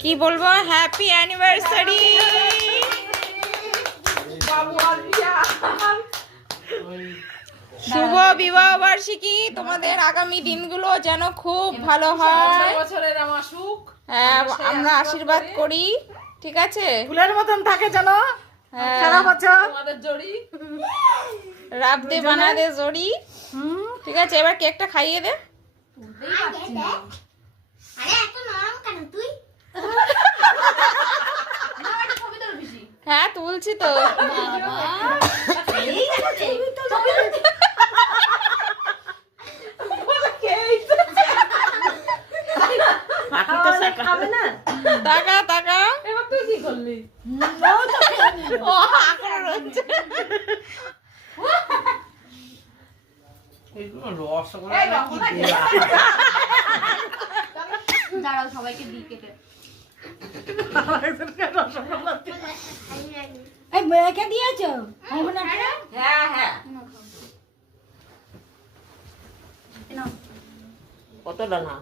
কি বলবো, happy anniversary. শুভ বিবাহ বার্ষিকী। তোমাদের আগামী দিনগুলো যেন খুব ভালো হয়, বছরের আমার সুখ, আমরা আশীর্বাদ করি। ঠিক আছে, ফুলের মতন থাকে যেন সারা বছর তোমাদের জড়ি রাব দে বানা দে জড়ি। ঠিক আছে, এবার কেকটা খাইয়ে দে। হ্যাঁ তুলছি তো। টাকা টাকা এবার তুই কি করলি? ও আঁকড়ে রয়েছে। দাঁড়াও, সবাইকে দিই কেটে। এই মেয়েকে দিয়েছো? হ্যাঁ হ্যাঁ, নাও। কতটা না।